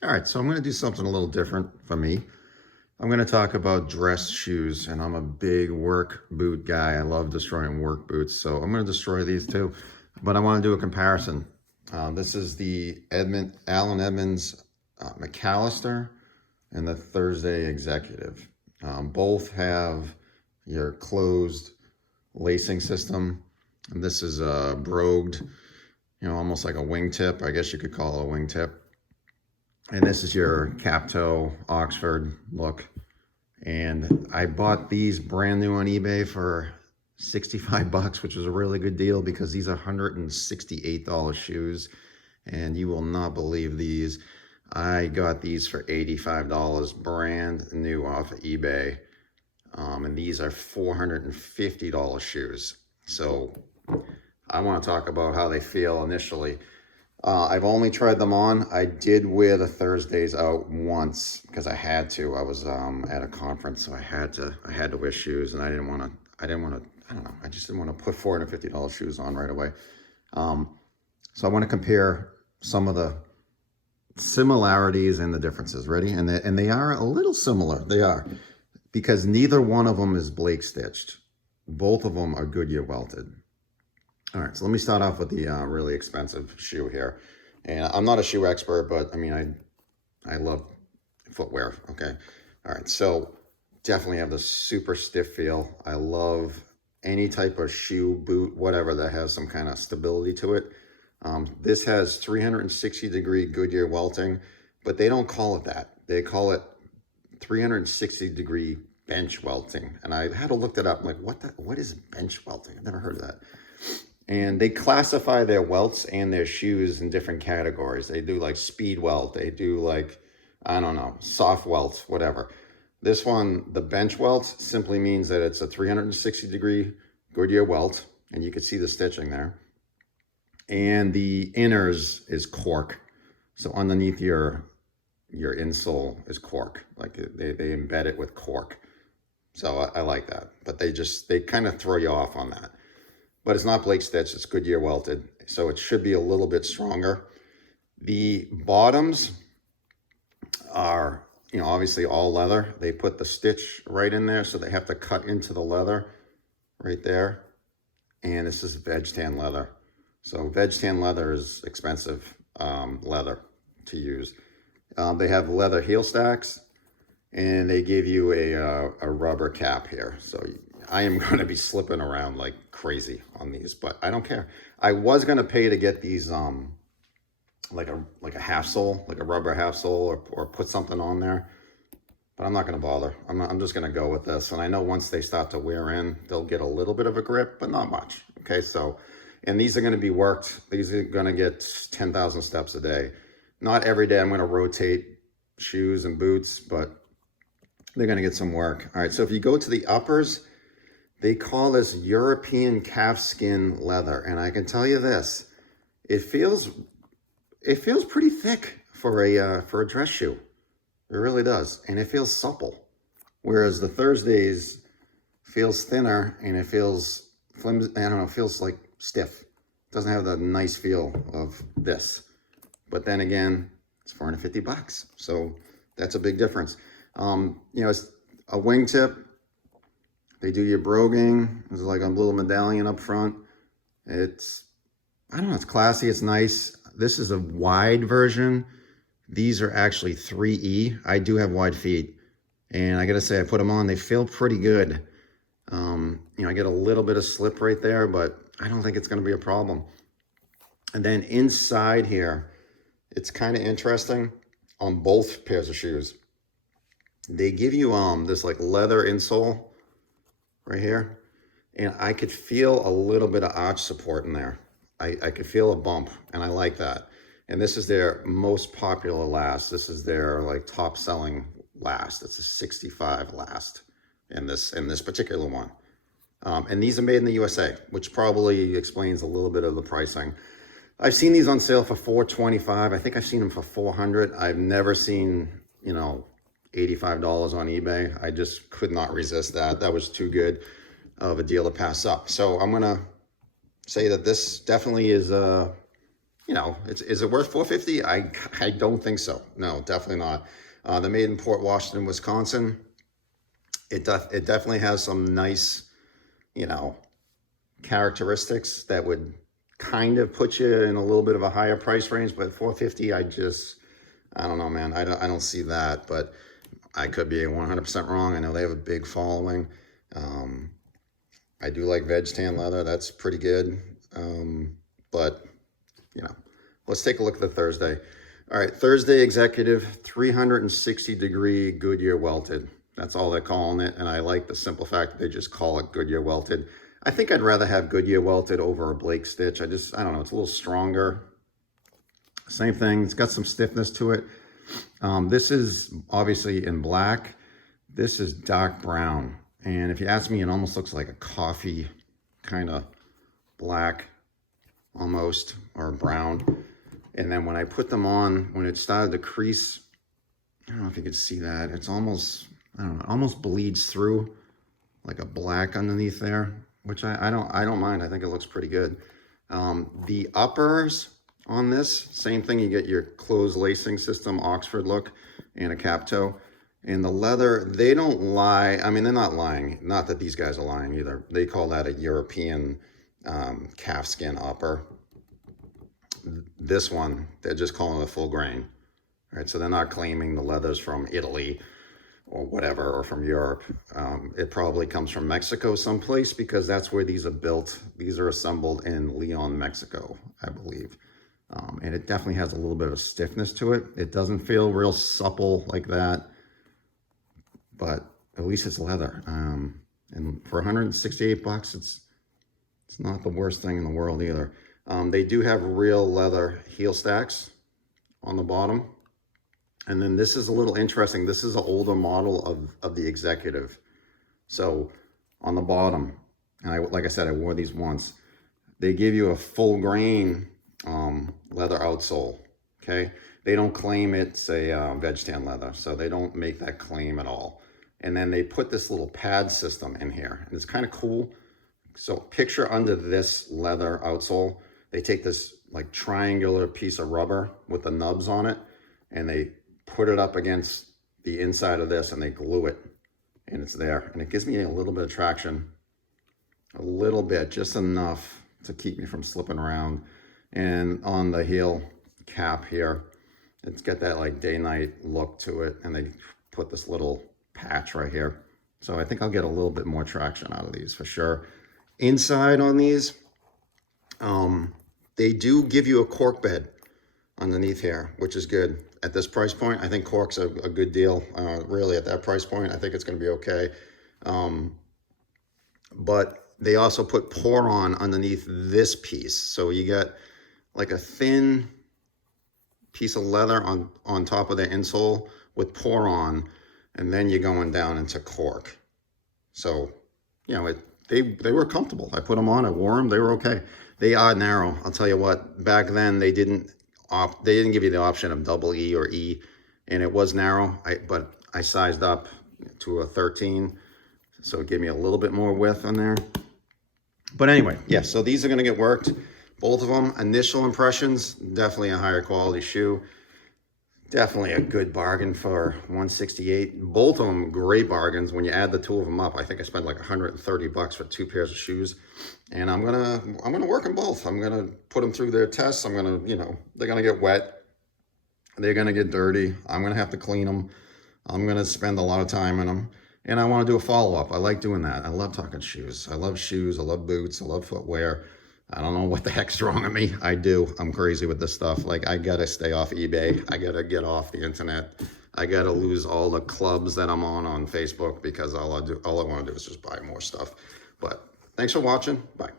All right, so I'm going to do something a little different for me. I'm going to talk about dress shoes, and I'm a big work boot guy. I love destroying work boots, so I'm going to destroy these too. But I want to do a comparison. This is the Allen Edmonds McAllister and the Thursday Executive. Both have your closed lacing system, and this is brogued, almost like a wingtip. I guess you could call it a wingtip. And this is your cap toe Oxford look. And I bought these brand new on eBay for 65 bucks, which was a really good deal because these are $168 shoes. And you will not believe these. I got these for $85 brand new off of eBay. And these are $450 shoes. So I want to talk about how they feel initially. I've only tried them on. I did wear the Thursdays out once because I had to. I was at a conference, so I had to wear shoes, and I don't know. I just didn't want to put $450 shoes on right away. So I want to compare some of the similarities and the differences. Ready? And they are a little similar. They are, because neither one of them is Blake stitched. Both of them are Goodyear welted. All right, so let me start off with the really expensive shoe here. And I'm not a shoe expert, but I mean, I love footwear, okay? All right, so definitely have the super stiff feel. I love any type of shoe, boot, whatever that has some kind of stability to it. This has 360-degree Goodyear welting, but they don't call it that. They call it 360-degree bench welting. And I had to look that up. I'm like, what is bench welting? I've never heard of that. And they classify their welts and their shoes in different categories. They do like speed welt. They do like, I don't know, soft welt, whatever. This one, the bench welt, simply means that it's a 360-degree Goodyear welt. And you can see the stitching there. And the inners is cork. So underneath your insole is cork. Like they embed it with cork. So I like that. But they kind of throw you off on that. But it's not Blake stitched, it's Goodyear welted. So it should be a little bit stronger. The bottoms are, obviously all leather. They put the stitch right in there, so they have to cut into the leather right there. And this is veg tan leather. So veg tan leather is expensive leather to use. They have leather heel stacks, and they give you a rubber cap here. So I am going to be slipping around like crazy on these, but I don't care. I was going to pay to get these like a half sole, like a rubber half sole, or put something on there, but I'm not going to bother. I'm just going to go with this. And I know once they start to wear in, they'll get a little bit of a grip, but not much. Okay, so, and these are going to be worked. These are going to get 10,000 steps a day. Not every day I'm going to rotate shoes and boots, but they're going to get some work. All right, so if you go to the uppers, they call this European calfskin leather. And I can tell you this, it feels pretty thick for a dress shoe. It really does. And it feels supple. Whereas the Thursdays feels thinner and it feels flimsy, I don't know, feels like stiff. It doesn't have the nice feel of this. But then again, it's 450 bucks. So that's a big difference. It's a wingtip. They do your broguing. There's like a little medallion up front. It's classy, it's nice. This is a wide version. These are actually 3E. I do have wide feet. And I gotta say, I put them on, they feel pretty good. I get a little bit of slip right there, but I don't think it's gonna be a problem. And then inside here, it's kind of interesting on both pairs of shoes. They give you this like leather insole right here, and I could feel a little bit of arch support in there. I could feel a bump, and I like that. And this is their most popular last. This is their like top selling last. It's a 65 last in this particular one. And these are made in the USA, which probably explains a little bit of the pricing. I've seen these on sale for $425. I think I've seen them for $400. I've never seen, $85 on eBay. I just could not resist that. That was too good of a deal to pass up. So I'm gonna say that this definitely is you know, is it worth $450? I don't think so. No, definitely not. They're made in Port Washington, Wisconsin. It definitely has some nice, you know, characteristics that would kind of put you in a little bit of a higher price range, but $450, I don't know, man. I don't see that, but I could be 100% wrong. I know they have a big following. I do like veg tan leather. That's pretty good. But, you know, let's take a look at the Thursday. All right, Thursday Executive, 360-degree Goodyear welted. That's all they're calling it, and I like the simple fact that they just call it Goodyear welted. I think I'd rather have Goodyear welted over a Blake stitch. I don't know, it's a little stronger. Same thing, it's got some stiffness to it. This is obviously in black. This is dark brown. And if you ask me, it almost looks like a coffee kind of black almost, or brown. And then when I put them on, when it started to crease, I don't know if you could see that. It's almost, I don't know, almost bleeds through like a black underneath there, which I don't mind. I think it looks pretty good. The uppers on this, same thing. You get your closed lacing system, Oxford look, and a cap toe. And the leather, they don't lie. I mean, they're not lying. Not that these guys are lying either. They call that a European calf skin upper. This one, they're just calling it a full grain. Right, so they're not claiming the leather's from Italy or whatever, or from Europe. It probably comes from Mexico someplace, because that's where these are built. These are assembled in Leon, Mexico, I believe. And it definitely has a little bit of stiffness to it. It doesn't feel real supple like that, but at least it's leather. And for 168 bucks, it's not the worst thing in the world either. They do have real leather heel stacks on the bottom. And then this is a little interesting. This is an older model of the Executive. So on the bottom, and like I said, I wore these once. They give you a full grain leather outsole, okay? They don't claim it's a veg tan leather, so they don't make that claim at all. And then they put this little pad system in here, and it's kind of cool. So picture under this leather outsole, they take this like triangular piece of rubber with the nubs on it, and they put it up against the inside of this, and they glue it, and it's there. And it gives me a little bit of traction, a little bit, just enough to keep me from slipping around. And on the heel cap here, it's got that like day-night look to it, and they put this little patch right here. So I think I'll get a little bit more traction out of these for sure. Inside on these, they do give you a cork bed underneath here, which is good. At this price point, I think cork's a good deal. Really, at that price point, I think it's going to be okay. But they also put pour-on underneath this piece. So you get like a thin piece of leather on top of the insole with pour-on, and then you're going down into cork. So, you know, they were comfortable. I put them on, I wore them, they were okay. They are narrow. I'll tell you what, back then they didn't give you the option of double E or E, and it was narrow, but I sized up to a 13, so it gave me a little bit more width on there. But anyway, yeah, so these are gonna get worked, both of them. Initial impressions, definitely a higher quality shoe. Definitely a good bargain for 168. Both of them great bargains. When you add the two of them up, I think I spent like 130 bucks for 2 pairs of shoes. And I'm gonna work them both. I'm gonna put them through their tests. I'm gonna, you know, they're gonna get wet. They're gonna get dirty. I'm gonna have to clean them. I'm gonna spend a lot of time in them. And I wanna do a follow-up. I like doing that. I love talking shoes. I love shoes, I love boots, I love footwear. I don't know what the heck's wrong with me. I do. I'm crazy with this stuff. Like, I gotta stay off eBay. I gotta get off the internet. I gotta lose all the clubs that I'm on Facebook, because all I want to do is just buy more stuff. But thanks for watching. Bye.